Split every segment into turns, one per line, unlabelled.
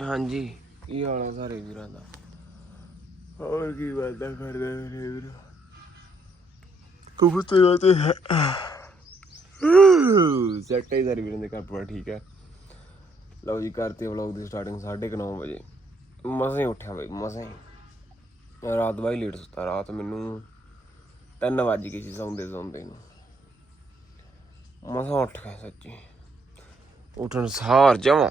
ਹਾਂਜੀ ਕੀ ਹਾਲ ਆ ਸਾਰੇ ਵੀਰਾਂ ਦਾ? ਹੋਰ ਕੀ ਵਾਦਾ ਕਰਦੇ ਮੇਰੇ ਵੀਰ? ਕਬੂਤਰ ਤੇ ਸੱਟੇ ਸਾਰੇ ਵੀਰਾਂ ਦੇ ਘਰ ਪੂਰਾ ਠੀਕ ਹੈ ਲਓ ਜੀ ਕਰਤੇ ਵਲੌਗ ਦੀ ਸਟਾਰਟਿੰਗ 9:30 ਵਜੇ। ਮਸਾਂ ਹੀ ਉੱਠਿਆ ਬਈ ਮਸਾਂ ਹੀ। ਰਾਤ ਬਾਈ ਲੇਟ ਸੁੱਤਾ ਰਾਤ ਮੈਨੂੰ 3 ਵਜ ਗਏ ਸੀ ਸੌਂਦੇ ਸੌਂਦੇ ਨੂੰ। ਮਸਾਂ ਉੱਠ ਗਿਆ ਸੱਚੀ। ਉੱਠਣ ਸਾਰ ਜਮਾ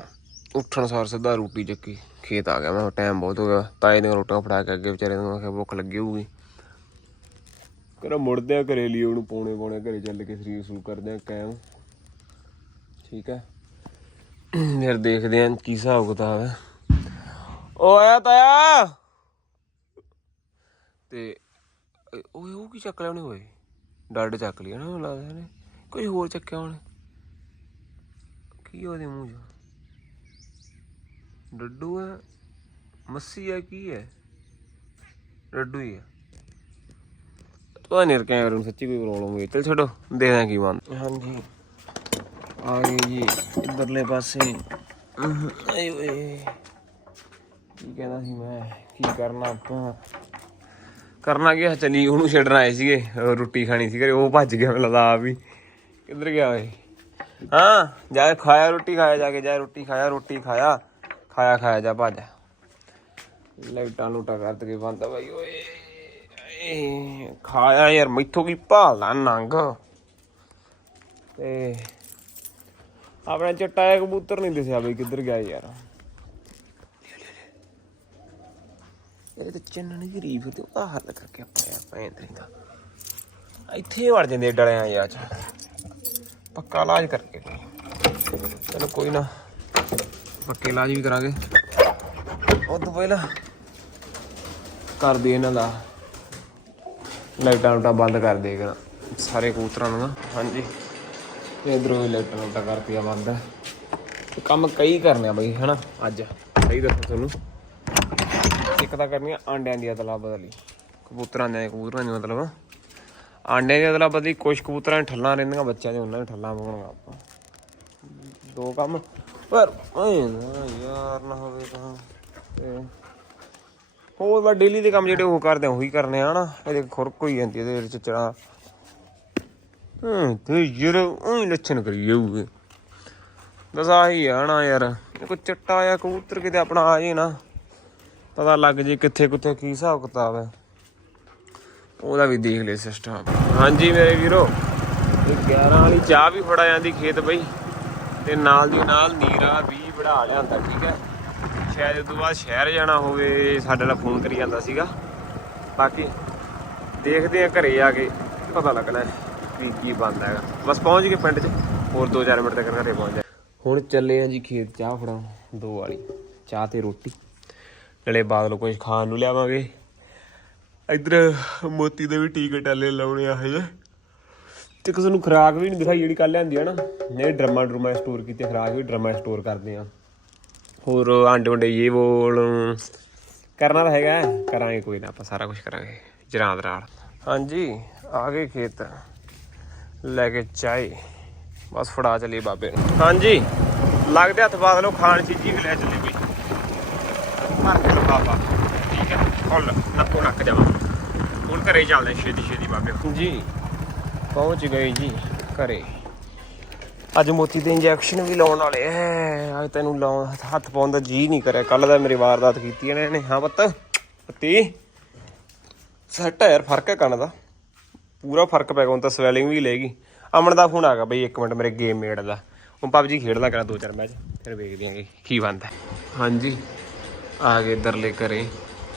ਉੱਠਣ ਸਾਰ ਸਿੱਧਾ ਰੋਟੀ ਚੱਕੀ, ਖੇਤ ਆ ਗਿਆ ਮੈਂ ਟਾਈਮ ਬਹੁਤ ਹੋ ਗਿਆ। ਤਾਏ ਦੀਆਂ ਰੋਟੀਆਂ ਫੜਾ ਕੇ ਅੱਗੇ ਵਿਚਾਰੇ ਨੂੰ ਆਖਿਆ, ਭੁੱਖ ਲੱਗੀ ਹੋਊਗੀ। ਕਰ ਮੁੜਦੇ ਆ ਘਰੇ ਲਈ ਉਹਨੂੰ ਪੌਣੇ ਪੌਣੇ, ਘਰੇ ਚੱਲ ਕੇ ਸਰੀਰ ਸੂ ਕਰਦੇ ਆ ਕਾਇਮ ਠੀਕ ਹੈ। ਫਿਰ ਦੇਖਦੇ ਆਂ ਕੀ ਹਿਸਾਬ ਕਿਤਾਬ ਹੈ। ਓ ਆਇਆ ਤਾਇਆ। ਤੇ ਓਏ ਉਹ ਕੀ ਚੱਕ ਲਿਆ ਉਹਨੇ ਓਏ? ਡੱਡ ਚੱਕ ਲਿਆ ਨਾ, ਮੈਨੂੰ ਲੱਗਦਾ ਇਹਨੇ। ਕੁਝ ਹੋਰ ਚੱਕਿਆ ਉਹਨੇ। ਕੀ ਉਹਦੇ ਮੂੰਹ 'ਚ? ਡੱਡੂ ਹੈ ਮੱਸੀ ਹੈ ਕੀ ਹੈ ਡੱਡੂ ਹੀ ਹੈ ਪਤਾ ਨਹੀਂ ਕੈਮਰੇ ਨੂੰ ਸੱਚੀ ਕੋਈ ਪ੍ਰੋਬਲਮ ਹੋਈ। ਚਲ ਛੱਡੋ ਦੇਖਦੇ ਹਾਂ ਕੀ ਬਣਦਾ। ਹਾਂਜੀ। ਆ ਗਏ ਜੀ ਇਧਰਲੇ ਪਾਸੇ। ਆਏ ਓਏ। ਕੀ ਕਹਿੰਦਾ ਸੀ ਮੈਂ? ਕੀ ਕਰਨਾ ਆਪਾਂ? ਕਰਨਾ ਕੀ ਚੱਲੀ ਉਹਨੂੰ ਛੱਡਣ ਆਏ ਸੀਗੇ ਰੋਟੀ ਖਾਣੀ ਸੀ ਘਰੇ ਉਹ ਭੱਜ ਗਿਆ ਮੈਨੂੰ ਲੱਗਦਾ ਆਪ ਹੀ। ਕਿੱਧਰ ਗਿਆ ਓਏ? ਹਾਂ ਜਾ ਖਾਇਆ ਰੋਟੀ ਖਾਇਆ ਜਾ ਕੇ ਜਾ ਰੋਟੀ ਖਾਇਆ ਰੋਟੀ ਖਾਇਆ। ਖਾਇਆ ਖਾਇਆ ਜਾ ਭੱਜ। ਲਾਈਟਾਂ ਲੂਟਾਂ ਕਰ ਕੇ ਬੰਦਾ ਬਾਈ ਓਏ ਏ, ਖਾਇਆ ਯਾਰ ਮੈਥੋਂ ਕੀ ਭਾਲਦਾ ਨੰਗ। ਤੇ ਆਪਣਾ ਚਿੱਟਾ ਜਿਹਾ ਕਬੂਤਰ ਨਹੀਂ ਦਿਸਿਆ ਬਈ ਕਿੱਧਰ ਗਿਆ ਯਾਰ। ਇਹ ਤੇ ਚੰਨਣ ਦੀ ਰੀਫ ਤੇ ਉਹਦਾ ਹੱਲ ਕਰਕੇ ਆਪਾਂ ਯਾਰ ਪੈਂਤਰੀ ਦਾ। ਇੱਥੇ ਵੜ ਜਾਂਦੇ ਡਲਿਆਂ ਯਾਰ ਚ। ਪੱਕਾ ਇਲਾਜ ਕਰਕੇ। ਚਲੋ ਕੋਈ ਨਾ। ਪੱਕੇ ਇਲਾਜ ਵੀ ਕਰਾਂਗੇ। ਉਹ ਤੋਂ ਪਹਿਲਾਂ ਕਰਦੇ ਇਹਨਾਂ ਦਾ ਲਾਈਟਾਂ ਲੂਟਾਂ ਬੰਦ ਕਰ ਦੇਗਾ ਸਾਰੇ ਕਬੂਤਰਾਂ ਨੂੰ ਨਾ। ਹਾਂਜੀ। ਤੇ ਇਧਰੋਂ ਵੀ ਲਾਈਟਾਂ ਲੂਟਾਂ ਕਰਤੀਆਂ ਬੰਦ। ਤੇ ਕੰਮ ਕਈ ਕਰਨੇ ਆ ਬਈ, ਹਨਾ? ਅੱਜ। ਸਹੀ ਦੱਸਾਂ ਤੁਹਾਨੂੰ। ਇੱਕ ਤਾਂ ਕਰਨੀ ਆ ਆਂਡਿਆਂ ਦੀ ਅਦਲਾ ਬਦਲੀ ਕਬੂਤਰਾਂ ਦੇ ਕਬੂਤਰਾਂ ਦੀ ਮਤਲਬ। ਆਂਡਿਆਂ ਦੀ ਅਦਲਾ ਬਦਲੀ ਕੁਝ ਕਬੂਤਰਾਂ ਠੱਲਾਂ ਰਹਿੰਦੀਆਂ, ਬੱਚਿਆਂ ਦੇ ਉਹਨਾਂ ਦੀ ਠੱਲਾਂ ਪਾਉਣਗਾ ਆਪਾਂ। ਦੋ ਕੰਮ। ਪਰ ਓਏ ਨਾ ਯਾਰ ਨਾ ਹੋਵੇ ਤਾਂ। ਤੇ ਹੋਰ ਵਾ ਡੇਲੀ ਦੇ ਕੰਮ ਜਿਹੜੇ ਉਹ ਕਰਦੇ ਆ, ਉਹੀ ਕਰਨੇ ਆ ਨਾ ਇਹਦੇ ਖੁਰਕ ਹੋਈ ਜਾਂਦੀ ਇਹਦੇ ਵਿੱਚ ਚੜਾ ਹੂੰ, ਤੇ ਯਾਰ ਉਹੀ ਲੱਛਣ ਕਰੀ ਜਾਊਗੇ। ਬਸ ਆਹੀ ਆ ਨਾ ਯਾਰ ਕੋਈ ਚਿੱਟਾ ਆ ਕਬੂਤਰ ਕਿਤੇ ਆਪਣਾ ਆ ਜੇ ਨਾ, ਪਤਾ ਲੱਗ ਜੇ ਕਿੱਥੇ ਕੁੱਥੇ ਕੀ ਹਿਸਾਬ ਕਿਤਾਬ ਹੈ ਉਹਦਾ ਵੀ ਦੇਖ ਲੈ ਸਿਸਟਮ ਹਾਂਜੀ ਮੇਰੇ ਵੀਰੋ, ਇਹ 11 ਵਾਲੀ ਚਾਹ ਵੀ ਫੜਾ ਜਾਂਦੀ ਖੇਤ ਬਈ। ਤੇ ਨਾਲ ਦੀ ਨਾਲ ਨੀਰਾ ਵੀ ਵੜਾ ਲਿਆਂਦਾ, ਠੀਕ ਹੈ। ਸ਼ਾਇਦ ਇਹ ਤੋਂ ਬਾਅਦ ਸ਼ਹਿਰ ਜਾਣਾ ਹੋਵੇ, ਸਾਡੇ ਨਾਲ ਫੋਨ ਕਰੀ ਜਾਂਦਾ ਸੀਗਾ। ਬਾਕੀ ਦੇਖਦੇ ਆ ਘਰੇ ਆ ਕੇ ਪਤਾ ਲੱਗਣਾ ਹੈ ਵੀ ਕੀ ਬਣਦਾ ਹੈਗਾ। ਬਸ ਪਹੁੰਚ ਗਏ ਪਿੰਡ 'ਚ, ਹੋਰ 2-4 ਮਿੰਟ ਤੱਕ ਘਰੇ ਪਹੁੰਚ ਜਾ ਹੁਣ ਚੱਲੇ ਆ ਜੀ ਖੇਤ ਚਾਹ ਫੜਾਉਣ, ਦੋ ਵਾਲੀ ਚਾਹ ਤੇ ਰੋਟੀ। ਨਾਲੇ ਬਾਦਲ ਨੂੰ ਕੁਝ ਖਾਣ ਨੂੰ ਲਿਆਵਾਂਗੇ। ਇੱਧਰ ਮੋਤੀ ਦੇ ਵੀ ਟੀਕੇ ਟਾਲੇ ਲਾਉਣੇ ਆ ਹਜੇ। ਤੇ ਕਿਸੇ ਨੂੰ ਖਰਾਕ ਵੀ ਨਹੀਂ ਦਿਖਾਈ ਜਿਹੜੀ ਕੱਲ ਲਿਆਂਦੀ ਆ ਨਾ। ਨਹੀਂ ਡਰਮਾ ਡਰਮਾ ਸਟੋਰ ਕੀਤੇ ਖਰਾਕ ਵੀ ਡਰਮਾ ਸਟੋਰ ਕਰਦੇ ਆ। ਹੋਰ ਆਂਡੇ ਉਂਡੇ ਇਹ ਬੋਲ ਕਰਨਾ ਤਾਂ ਹੈਗਾ ਹੈ, ਕਰਾਂਗੇ ਕੋਈ ਨਾ ਆਪਾਂ ਸਾਰਾ ਕੁਝ ਕਰਾਂਗੇ ਜਰਾਂਦ ਨਾਲ। ਹਾਂਜੀ ਆ ਗਏ ਖੇਤ। ਲੈ ਕੇ ਚਾਹ ਬਸ ਫੜਾ ਚਲੀ ਬਾਬੇ ਨੂੰ। ਹਾਂਜੀ ਲੱਗਦੇ ਹੱਥ ਬਾਦ ਲੋ ਖਾਣ ਚੀਜ਼ੀ ਵੀ ਲੈ ਚੱਲੇ ਬਈ ਭਰ ਕੇ ਲੋ ਬਾਬਾ ਠੀਕ ਹੈ ਫੁੱਲ ਨੱਕੋ ਨੱਕ ਜਾਵਾ। ਹੁਣ ਘਰੇ ਚੱਲਦੇ ਹਾਂ ਛੇਤੀ ਛੇਤੀ ਬਾਬੇ ਜੀ। ਪਹੁੰਚ ਗਏ ਜੀ ਘਰੇ। ਅੱਜ ਮੋਤੀ ਦੇ ਇੰਜੈਕਸ਼ਨ ਵੀ ਲਾਉਣ ਵਾਲੇ ਐ। ਅੱਜ ਤੈਨੂੰ ਲਾਉਣ ਹੱਥ ਪਾਉਣ ਦਾ ਜੀ ਨਹੀਂ ਕਰਿਆ। ਕੱਲ ਦਾ ਮੇਰੀ ਵਾਰਦਾਤ ਕੀਤੀ ਇਹਨਾਂ ਨੇ। ਹਾਂ ਪੁੱਤ, ਪਤੀ। ਸੱਟ ਹੈ ਯਾਰ, ਫ਼ਰਕ ਹੈ ਕੰਨ ਦਾ। ਪੂਰਾ ਫ਼ਰਕ ਪੈ ਗਿਆ, ਹੁਣ ਤਾਂ ਸਵੈਲਿੰਗ ਵੀ ਲੈ ਅਮਨ ਦਾ ਫੋਨ ਆ ਗਿਆ ਬਈ 1 ਮਿੰਟ ਮੇਰੇ ਗੇਮ ਮੇਡ ਦਾ। ਹੁਣ ਪਬਜੀ ਖੇਡਦਾ ਕਰਾਂ ਦੋ ਚਾਰ ਮੈਚ ਫਿਰ ਵੇਖਦੇ ਆਂਗੇ ਕੀ ਬਣਦਾ। ਹਾਂਜੀ, ਆ ਗਏ ਦਰਲੇ ਘਰੇ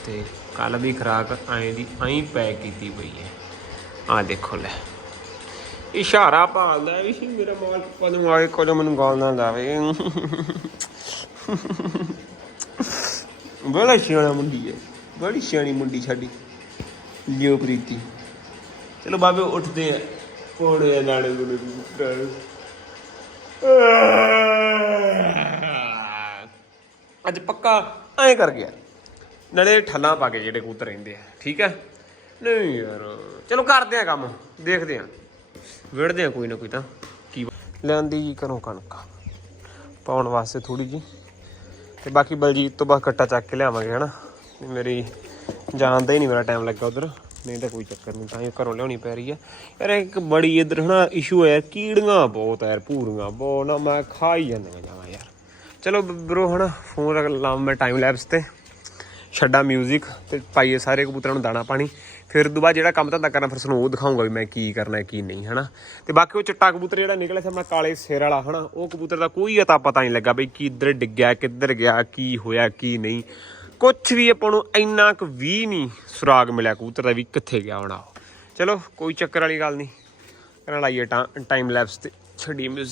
ਤੇ ਕੱਲ ਵੀ ਖਰਾਕ ਐਂ ਦੀ ਐਂ ਪੈਕ ਕੀਤੀ ਪਈ ਹੈ ਆ ਦੇਖੋ ਲੈ। ਇਸ਼ਾਰਾ ਭਾਲਦਾ ਵੀ ਸੀ, ਮੇਰਾ ਮਾਲ ਕਦੋਂ ਆਏ ਕਦੋਂ ਮੈਨੂੰ ਗਾਲ ਨਾ ਲਾਵੇ। ਬੜਾ ਸਿਆਣਾ ਮੁੰਡੀ ਹੈ, ਬੜੀ ਸਿਆਣੀ ਮੁੰਡੀ ਸਾਡੀ, ਲਿਓ ਪ੍ਰੀਤੀ। ਚਲੋ ਬਾਬੇ, ਉੱਠਦੇ ਆ। ਕੋੜੇ ਨਾਲੇ ਗੁਲੇ ਅੱਜ ਪੱਕਾ ਐਂ ਕਰ ਗਿਆ। ਨਾਲੇ ਠੱਲਾਂ ਪਾ ਕੇ ਜਿਹੜੇ ਕੂਤਰ ਰਹਿੰਦੇ ਆ, ਠੀਕ ਹੈ? ਨਹੀਂ ਯਾਰ, ਚਲੋ ਕਰਦੇ ਆ ਕੰਮ, ਦੇਖਦੇ ਆ। ਵਿੜਦੇ ਆ ਕੋਈ ਨਾ ਕੋਈ ਤਾਂ। ਕੀ ਲੈਂਦੀ ਜੀ ਘਰੋਂ ਕਣਕ। ਪਾਉਣ ਵਾਸਤੇ ਥੋੜੀ ਜੀ। ਤੇ ਬਾਕੀ ਬਲਜੀਤ ਤੋਂ ਬਸ ਕੱਟਾ ਚੱਕ ਕੇ ਲਿਆਵਾਂਗੇ, ਹਨਾ। ਵੀ ਮੇਰੀ ਜਾਣਦਾ ਹੀ ਨਹੀਂ ਮੇਰਾ ਟਾਈਮ ਲੱਗਾ ਉਧਰ। ਨਹੀਂ ਤਾਂ ਕੋਈ ਚੱਕਰ ਨਹੀਂ, ਤਾਂ ਹੀ ਘਰੋਂ ਲਿਆਉਣੀ ਪੈ ਰਹੀ ਹੈ ਯਾਰ ਇੱਕ ਬੜੀ ਇਧਰ, ਹਨਾ ਇਸ਼ੂ ਹੈ। ਯਾਰ ਕੀੜੀਆਂ ਬਹੁਤ ਯਾਰ, ਭੂਰੀਆਂ ਬਹੁਤ। ਨਾ ਮੈਂ ਖਾ ਹੀ ਜਾਂਦੀਆਂ ਜਾਵਾਂ ਯਾਰ। ਚਲੋ ਬ్రో ਹਨਾ ਫੋਨ ਲਾਵਾਂ ਮੈਂ ਟਾਈਮ ਲੈਪਸ ਤੇ। ਛੱਡਾਂ 뮤직 ਤੇ ਪਾਈਏ ਸਾਰੇ ਕਬੂਤਰਾਂ ਨੂੰ ਦਾਣਾ ਪਾਣੀ ਫਿਰ ਉਦੋਂ ਬਾਅਦ ਜਿਹੜਾ ਕੰਮ ਧੰਦਾ ਕਰਨਾ ਫਿਰ ਤੁਹਾਨੂੰ ਉਹ ਦਿਖਾਉਂਗਾ ਵੀ ਮੈਂ ਕੀ ਕਰਨਾ ਹੈ, ਕੀ ਨਹੀਂ ਹਨਾ ਤੇ ਬਾਕੀ ਉਹ ਚਿੱਟਾ ਕਬੂਤਰ ਜਿਹੜਾ ਨਿਕਲਿਆ ਸੀ ਆਪਣਾ ਕਾਲੇ ਸਿਰ ਵਾਲਾ ਹਨਾ ਉਹ ਕਬੂਤਰ ਦਾ ਕੋਈ ਅਤਾ ਪਤਾ ਨਹੀਂ ਲੱਗਾ ਬਈ ਕਿੱਧਰ ਡਿੱਗਿਆ ਕਿੱਧਰ ਗਿਆ ਕੀ ਹੋਇਆ ਕੀ ਨਹੀਂ ਕੁਝ ਵੀ ਆਪਾਂ ਨੂੰ ਇੰਨਾ ਕੁ ਵੀ ਨਹੀਂ ਸੁਰਾਗ ਮਿਲਿਆ ਕਬੂਤਰ ਦਾ ਵੀ ਕਿੱਥੇ ਗਿਆ ਹੋਣਾ ਉਹ ਚਲੋ ਕੋਈ ਚੱਕਰ ਵਾਲੀ ਗੱਲ ਨਹੀਂ ਕਰਾਂ ਲਾਈਏ ਟਾਈਮ ਲੈਪਸ ਤੇ ਛੱਡੀ 뮤직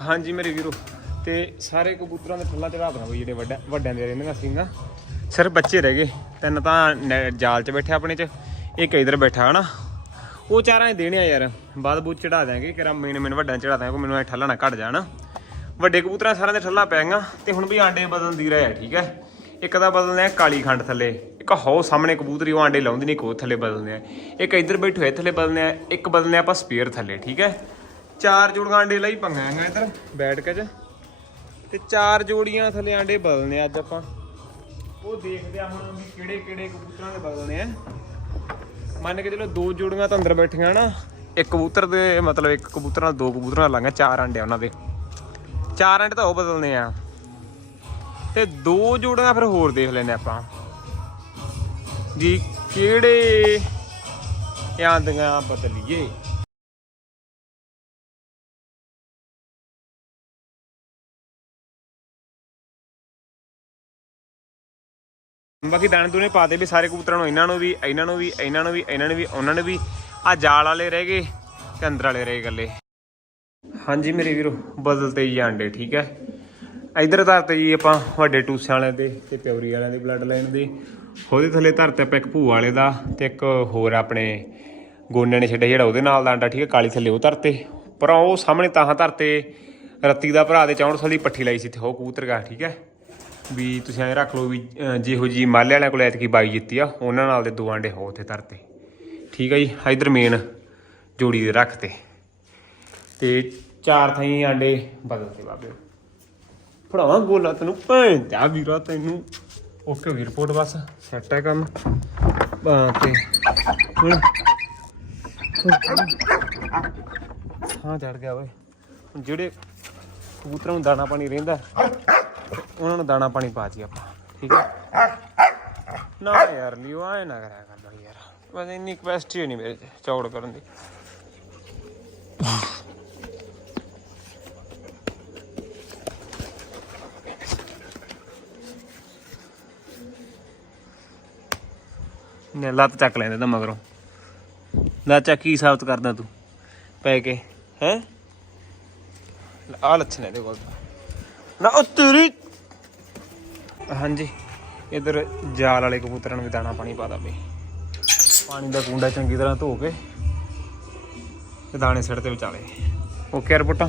ਹਾਂਜੀ ਮੇਰੇ ਵੀਰੋ, ਤੇ ਸਾਰੇ ਕਬੂਤਰਾਂ ਦੇ ਠੱਲਾਂ ਚੜਾ ਦਣਾ ਬਈ ਜਿਹੜੇ ਵੱਡਾ ਵੱਡਿਆਂ ਦੇ ਰਹਿੰਦੀਆਂ ਸੀਗਾ ਸਿਰਫ ਬੱਚੇ ਰਹਿ ਗਏ, ਤਿੰਨ ਤਾਂ ਨੈ- ਜਾਲ 'ਚ ਬੈਠੇ ਆਪਣੇ 'ਚ, ਇੱਕ ਇਧਰ ਬੈਠਾ, ਹਨਾ? ਉਹ ਚਾਰਾਂ ਹੀ ਦੇਣੇ ਆ ਯਾਰ ਬਾਅਦ ਬੂਤ ਚੜਾ ਦਿਆਂਗੇ ਕਿਰਾ ਮੇਨ ਮੇਨ ਵੱਡਿਆਂ 'ਚ ਚੜਾ ਦਿਆਂਗੇ ਮੈਨੂੰ ਇਹ ਠੱਲਾਂ ਨਾ ਘਟ ਜਾਣ। ਵੱਡੇ ਕਬੂਤਰਾਂ ਸਾਰਿਆਂ ਦੇ ਠੱਲਾਂ ਪੈ ਗਈਆਂ, ਤੇ ਹੁਣ ਵੀ ਆਂਡੇ ਬਦਲਣ ਦੀ ਰਹਿ ਠੀਕ ਹੈ? ਇੱਕ ਦਾ ਬਦਲਦੇ ਹੈ ਕਾਲੀ ਖੰਡ ਥੱਲੇ, ਇੱਕ ਹੋ ਸਾਹਮਣੇ ਕਬੂਤਰੀ, ਉਹ ਆਂਡੇ ਲਾਉਂਦੀ ਨਹੀਂ ਕੋ ਥੱਲੇ ਬਦਲਦੇ ਆ। ਇੱਕ ਇੱਧਰ ਬੈਠੇ ਹੋਏ ਥੱਲੇ ਬਦਲਦੇ ਆ, ਇੱਕ ਬਦਲਦੇ ਬਦਲਨੇ ਆਪਾਂ ਸਪੇਅਰ ਥੱਲੇ, ਠੀਕ ਹੈ? ਚਾਰ ਜੋੜੀਆਂ ਆਂਡੇ ਲਈ ਪੰਗਾਂਗਾ ਇੱਧਰ, ਬੈਠ ਕੇ ਚ ਤੇ ਚਾਰ ਜੋੜੀਆਂ ਥੱਲੇ ਆਂਡੇ ਬਦਲਨੇ ਅੱਜ ਆਪਾਂ। ਉਹ ਦੇਖਦੇ ਆ ਹੁਣ ਵੀ ਕਿਹੜੇ ਕਿਹੜੇ ਕਬੂਤਰਾਂ ਦੇ ਬਦਲਨੇ ਆ। ਮੰਨ ਕੇ ਚਲੋ ਦੋ ਜੋੜੀਆਂ ਤਾਂ ਅੰਦਰ ਬੈਠੀਆਂ ਨਾ, ਇੱਕ ਕਬੂਤਰ ਦੇ ਮਤਲਬ ਇੱਕ ਕਬੂਤਰ ਨਾਲ ਦੋ ਕਬੂਤਰਾਂ ਲਾਂਗੇ, ਚਾਰ ਆਂਡੇ ਉਹਨਾਂ ਦੇ। ਚਾਰ ਆਂਡੇ ਤਾਂ ਉਹ ਬਦਲਨੇ ਆ। ਤੇ ਦੋ ਜੋੜੀਆਂ ਫਿਰ ਹੋਰ ਦੇਖ ਲੈਨੇ ਆਪਾਂ। ਵੀ ਕਿਹੜੇ ਆਂਦੀਆਂ ਬਦਲੀਏ। ਬਾਕੀ ਦਾਣੇ ਦੂਣੇ ਪਾ ਦੇ ਵੀ ਸਾਰੇ ਕਬੂਤਰਾਂ ਨੂੰ ਇਹਨਾਂ ਨੂੰ ਵੀ, ਇਹਨਾਂ ਨੂੰ ਵੀ, ਇਹਨਾਂ ਨੂੰ ਵੀ, ਇਹਨਾਂ ਨੂੰ ਵੀ, ਉਹਨਾਂ ਨੇ ਵੀ। ਆ ਜਾਲ ਵਾਲੇ ਰਹਿ ਗਏ ਤੇ ਅੰਦਰ ਵਾਲੇ ਰਹਿ ਗਏ ਇਕੱਲੇ। ਹਾਂਜੀ ਮੇਰੇ ਵੀਰੋ ਬਦਲਤੇ ਹੀ ਆਂਡੇ, ਠੀਕ ਹੈ? ਇਧਰ ਧਰਤੇ ਜੀ ਆਪਾਂ ਵੱਡੇ ਟੂਸਿਆਂ ਵਾਲਿਆਂ ਦੇ ਤੇ ਪਿਉਰੀ ਵਾਲਿਆਂ ਦੀ ਬਲੱਡ ਲਾਈਨ ਦੇ। ਉਹਦੇ ਥੱਲੇ ਧਰਤੇ ਆਪਾਂ ਇੱਕ ਭੂ ਵਾਲੇ ਦਾ ਤੇ ਇੱਕ ਹੋਰ ਆਪਣੇ ਗੋਨੇ ਨੇ ਛੱਡਿਆ ਜਿਹੜਾ ਉਹਦੇ ਨਾਲ ਦਾ ਆਂਡਾ, ਠੀਕ ਹੈ? ਕਾਲੀ ਥੱਲੇ ਉਹ ਧਰਤੇ ਪਰ ਉਹ ਸਾਹਮਣੇ ਤਾਂ ਧਰਤੇ ਰੱਤੀ ਦਾ ਭਰਾ ਦੇ 64 ਸਾਲੀ ਪੱਠੀ ਲਾਈ ਸੀ ਤੇ ਉਹ ਕਬੂਤਰ ਗਾ, ਠੀਕ ਹੈ? ਵੀ ਤੁਸੀਂ ਐਂ ਰੱਖ ਲਓ ਵੀ ਅਹ, ਜਿਹੋ ਜੀ ਮਾਲੇ ਵਾਲਿਆਂ ਕੋਲ ਐਤਕੀ ਬਾਈ ਜਿੱਤੀ ਆ ਉਹਨਾਂ ਨਾਲ ਦੇ ਦੋ ਆਂਡੇ ਹੋ ਉੱਥੇ ਧਰਤੇ ਠੀਕ ਹੈ ਜੀ ਇਧਰ ਮੇਨ ਜੋੜੀ ਦੇ ਰੱਖਤੇ ਤੇ। ਚਾਰ ਥਾਈ ਆਂਡੇ ਬਦਲਤੇ ਬਾਬੇ। ਫੜਾਵਾਂ ਗੋਲਾ ਤੈਨੂੰ ਭੈਣ ਤੇ ਵੀਰਾ ਤੈਨੂੰ। ਓਕੇ ਹੋ ਗਈ ਰਿਪੋਰਟ ਬਸ। ਸੈੱਟ ਹੈ ਕੰਮ। ਅਹ ਤੇ। ਹੁਣ। ਹਾਂ ਚੜ ਗਿਆ ਓਏ। ਹੁਣ ਜਿਹੜੇ ਕਬੂਤਰਾਂ ਨੂੰ ਦਾਣਾ ਪਾਣੀ ਰਹਿੰਦਾ। ਉਹਨਾਂ ਨੂੰ ਦਾਣਾ ਪਾਣੀ ਪਾ ਦੀ ਆਪਾਂ, ਠੀਕ ਹੈ? ਨਾ ਯਾਰ, ਲਿਓ ਆਏ ਨਾ ਕਰਿਆ ਕਰ ਬਈ ਯਾਰ। ਬਸ ਇੰਨੀ ਕਪੈਸਿਟੀ ਨਹੀਂ ਮੇਰੇ ਚੌੜ ਕਰਨ ਦੀ। ਨੇ ਲੱਤ ਚੱਕ ਲੈਂਦੇ ਤਾਂ ਮਗਰੋਂ। ਲੱਤ ਚੱਕ, ਕੀ ਸਾਬਤ ਕਰਦਾ ਤੂੰ? ਪੈ ਕੇ, ਹੈ? ਆ ਲੱਛਣ ਇਹਦੇ ਕੋਲ। ਨਾ ਉਹ ਤੇਰੀ ਹਾਂਜੀ। ਇਧਰ ਜਾਲ ਵਾਲੇ ਕਬੂਤਰਾਂ ਨੂੰ ਵੀ ਦਾਣਾ ਪਾਣੀ ਪਾਦਾ ਬਈ। ਪਾਣੀ ਦਾ ਕੁੰਡਾ ਚੰਗੀ ਤਰ੍ਹਾਂ ਧੋ ਕੇ ਤੇ ਦਾਣੇ ਸਿਰ ਤੇ ਵਿਚਾਲੇ। ਓਕੇ ਰਿਪੋਰਟਾਂ।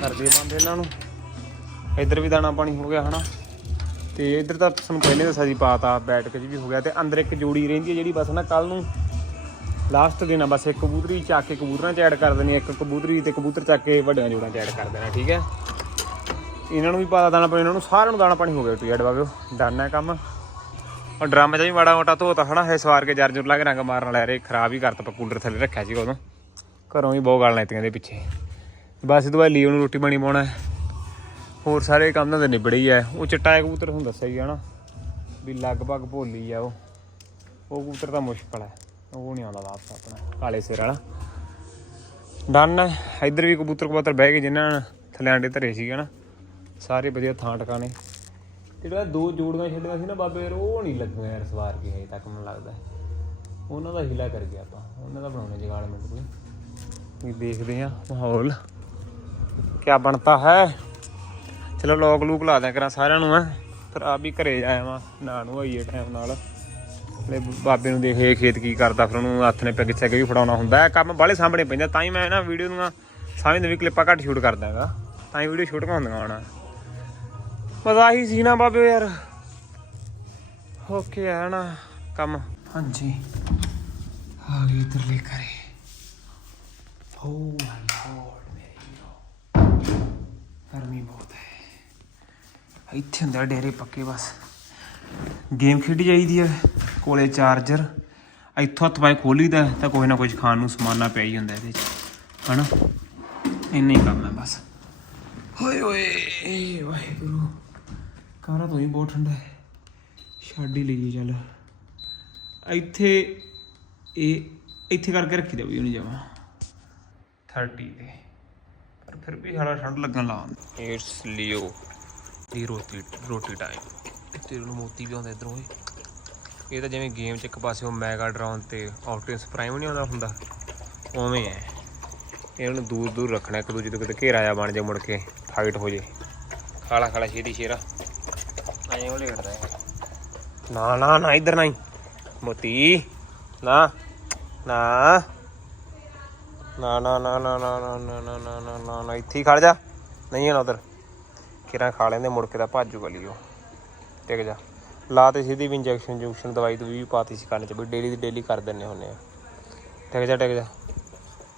ਕਰਦੇ ਬੰਦ ਇਹਨਾਂ ਨੂੰ। ਇਧਰ ਵੀ ਦਾਣਾ ਪਾਣੀ ਹੋ ਗਿਆ ਹਨਾ। ਤੇ ਇਧਰ ਤਾਂ ਤੁਹਾਨੂੰ ਪਹਿਲੇ ਦੱਸਿਆ ਸੀ ਪਾਤਾ ਬੈਠ ਕੇ ਵੀ ਹੋ ਗਿਆ ਤੇ ਅੰਦਰ ਇੱਕ ਜੋੜੀ ਰਹਿੰਦੀ ਹੈ ਜਿਹੜੀ ਬਸ ਨਾ ਕੱਲ ਨੂੰ ਲਾਸਟ ਦਿਨ ਆ, ਬਸ ਇੱਕ ਕਬੂਤਰੀ ਚੱਕ ਕੇ ਕਬੂਤਰਾਂ ਚ ਐਡ ਕਰ ਦੇਣੀ ਇੱਕ ਕਬੂਤਰੀ ਤੇ ਕਬੂਤਰ ਚੱਕ ਕੇ ਵੱਡੀਆਂ ਜੋੜਾਂ ਚ ਐਡ ਕਰ ਦੇਣਾ, ਠੀਕ ਹੈ? ਇਹਨਾਂ ਨੂੰ ਵੀ ਪਾਤਾ ਦਾਣਾ ਪਾਣੀ ਇਹਨਾਂ ਨੂੰ ਸਾਰਿਆਂ ਨੂੰ ਦਾਣਾ ਪਾਣੀ ਹੋ ਗਿਆ ਟੂ ਐਡ ਬਾਬਿਓ, ਡਨ ਹੈ ਕੰਮ। ਔਰ ਡਰਮ ਚ ਵੀ ਮਾੜਾ ਮੋਟਾ ਧੋਤਾ ਹਨਾ ਹੈ ਸਵਾਰ ਕੇ ਜਰ ਜੁਰ ਲਾ ਕੇ ਰੰਗ ਮਾਰਨ ਵਾਲਾ ਰੇ ਖਰਾਬ ਹੀ ਕਰਤਾ, ਆਪਾਂ ਕੂਲਰ ਥੱਲੇ ਰੱਖਿਆ ਸੀ ਉਦੋਂ। ਘਰੋਂ ਹੀ ਬਹੁਤ ਗਾਲਾਂ ਲੈਤੀਆਂ ਦੇ ਪਿੱਛੇ। ਬਸ ਇਹ ਤੋਂ ਬਾਅਦ ਲੀਓ ਨੂੰ ਰੋਟੀ ਪਾਣੀ ਪਾਉਣਾ ਹੋਰ ਸਾਰੇ ਕੰਮ ਤਾਂ ਨਿਬੜੇ ਹੀ ਆ। ਉਹ ਚਿੱਟਾ ਕਬੂਤਰ ਤੁਹਾਨੂੰ ਦੱਸਿਆ ਹੀ ਆ ਨਾ, ਵੀ ਲਗਭਗ ਭੋਲੀ ਆ ਉਹ। ਉਹ ਕਬੂਤਰ ਤਾਂ ਮੁਸ਼ਕਲ ਹੈ, ਉਹ ਨਹੀਂ ਆਉਂਦਾ ਵਾਪਸ ਆਪਣਾ, ਕਾਲੇ ਸਿਰ ਵਾਲਾ। ਡਨ ਹੈ, ਇੱਧਰ ਵੀ ਕਬੂਤਰ ਕਬੂਤਰ ਬਹਿ ਗਏ ਜਿਨ੍ਹਾਂ ਨੇ ਥੱਲੇ ਆਂਡੇ ਧਰੇ ਸੀਗੇ ਨਾ। ਸਾਰੇ ਵਧੀਆ ਥਾਂ ਟਿਕਾਣੇ। ਤੇ ਜਿਹੜਾ ਦੋ ਜੋੜੀਆਂ ਛੱਡੀਆਂ ਸੀ ਨਾ ਬਾਬੇ ਯਾਰ ਉਹ ਨਹੀਂ ਲੱਗੀਆਂ ਯਾਰ ਸਵਾਰ ਕੇ ਹਜੇ ਤੱਕ ਮੈਨੂੰ ਲੱਗਦਾ। ਉਹਨਾਂ ਦਾ ਹੀਲਾ ਕਰ ਗਿਆ ਆਪਾਂ, ਉਹਨਾਂ ਦਾ ਬਣਾਉਣੇ ਜਗਾੜ ਮਿੰਟ ਕੋਈ। ਵੀ ਦੇਖਦੇ ਆ ਮਾਹੌਲ ਕੀ ਬਣਤਾ ਹੈ। ਚਲੋ ਲੋਕ ਲੂਕ ਲਾ ਦਿਆਂ ਕਰਾਂ ਸਾਰਿਆਂ ਨੂੰ ਮੈਂ ਫਿਰ ਆਪ ਵੀ ਘਰੇ ਜਾਇਆ ਵਾਂ ਨਾ ਨੂੰ ਆਈਏ ਟਾਈਮ ਨਾਲ। ਲੈ ਬਾਬੇ ਨੂੰ ਦੇਖੇ ਖੇਤ ਕੀ ਕਰਦਾ ਫਿਰ ਉਹਨੂੰ ਹੱਥ ਨੇ ਪਿੱਛੇ ਅੱਗੇ ਵੀ ਫੜਾਉਣਾ ਹੁੰਦਾ ਹੈ। ਕੰਮ ਬਾਹਲੇ ਸਾਹਮਣੇ ਪੈਂਦਾ ਤਾਂ ਹੀ ਮੈਂ ਨਾ ਵੀਡੀਓ ਦੀਆਂ ਸਾਹਮਣੇ ਵੀ ਕਲਿੱਪਾਂ ਘੱਟ ਸ਼ੂਟ ਕਰਦਾ ਹੈਗਾ। ਤਾਂ ਹੀ ਵੀਡੀਓ ਸ਼ੂਟ ਹੁੰਦੀਆਂ ਹੋਣਾ। ਬਸ ਹੀ ਸੀ ਨਾ ਬਾਬੇ ਯਾਰ। ਓਕੇ ਹੈ ਨਾ ਕੰਮ। ਹਾਂਜੀ। ਆ ਗਏ ਇਧਰਲੇ ਕਰੇ ਓ ਮਾਈ ਗੋਡ ਮੇਰੇ ਵੀਰੋ ਗਰਮੀ ਬਹੁਤ ਹੈ। ਇੱਥੇ ਹੁੰਦਾ ਡੇਰੇ ਪੱਕੇ ਬਸ। ਗੇਮ ਖੇਡੀ ਜਾਈਦੀ ਹੈ ਕੋਲੇ ਚਾਰਜਰ। ਇੱਥੋਂ ਹੱਥ ਪਾਏ ਖੋਲੀਦਾ ਤਾਂ ਕੋਈ ਨਾ ਕੁਝ ਖਾਣ ਨੂੰ ਸਮਾਨਾ ਪਿਆ ਹੀ ਹੁੰਦਾ ਇਹਦੇ 'ਚ। ਹਨਾ? ਇੰਨਾ ਹੀ ਕੰਮ ਹੈ ਬਸ। ਹੋਏ ਹੋਏ ਵਾਹਿਗੁਰੂ। ਕਮਰਾ ਤੋਂ ਹੀ ਬਹੁਤ ਠੰਡਾ ਹੈ। ਛੱਡ ਹੀ ਲਈਏ ਚੱਲ। ਇੱਥੇ ਇਹ ਇੱਥੇ ਕਰਕੇ ਰੱਖੀ ਦੇ ਵੀ ਉਹਨੂੰ ਜਾਵਾਂ 30 ਤੇ ਪਰ ਫਿਰ ਵੀ ਸਾਡਾ ਠੰਡ ਲੱਗਣ ਲੱਗਾ ਇਟਸ ਲਿਓ ਦੀ ਰੋਟੀ ਰੋਟੀ ਟਾਈਮ ਤੇਰੇ ਨੂੰ ਮੋਤੀ ਵੀ ਆਉਂਦਾ ਇਧਰੋਂ ਇਹ ਤਾਂ ਜਿਵੇਂ ਗੇਮ 'ਚ ਇੱਕ ਪਾਸੇ ਉਹ ਮੈਗਾ ਡਰਾਉਨ ਤੇ ਆਊਟਿਸ ਪ੍ਰਾਈਮ ਨਹੀਂ ਆਉਂਦਾ ਹੁੰਦਾ। ਉਵੇਂ ਹੈ। ਇਹਨਾਂ ਨੂੰ ਦੂਰ ਦੂਰ ਰੱਖਣਾ ਇੱਕ ਦੂਜੇ ਤੋਂ ਕਿਤੇ ਘੇਰਾ ਜਾ ਬਣ ਜਾ ਮੁੜ ਕੇ ਫਾਈਟ ਹੋ ਜੇ ਖਾਲਾ ਖਾਲਾ ਛੇਤੀ ਸ਼ੇਰਾ ਐਂ ਉਹ ਲੇਟਦਾ ਹੈ ਨਾ ਨਾ ਨਾ ਇੱਧਰ ਨਹੀਂ ਮੋਤੀ ਨਾ ਨਾ ਨਾ ਨਾ ਨਾ ਨਾ ਨਾ ਨਾ ਨਾ ਨਾ ਨਾ ਨਾ ਨਾ ਨਾ ਇੱਥੇ ਹੀ ਖੜ ਜਾ ਨਹੀਂ ਹੈ ਨਾ ਉਧਰ ਕਿਰਾਂ ਖਾ ਲੈਂਦੇ ਮੁੜ ਕੇ ਤਾਂ ਭੱਜੂਗਾ ਲਿਓ ਟਿਕ ਜਾ ਲਾ ਤੇ ਸਿੱਧੀ ਵੀ ਇੰਜੈਕਸ਼ਨ ਇੰਜੈਕਸ਼ਨ ਦਵਾਈ ਦੂਈ ਵੀ ਪਾਤੀ ਸੀ ਕੰਨ ਚ ਵੀ ਡੇਲੀ ਦੀ ਡੇਲੀ ਕਰ ਦਿੰਨੇ ਹੁੰਨੇ ਆ ਟਿਕ ਜਾ ਟਿਕ ਜਾ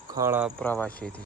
ਖਾਲਾ ਭਰਾਵਾ ਛੇਤੀ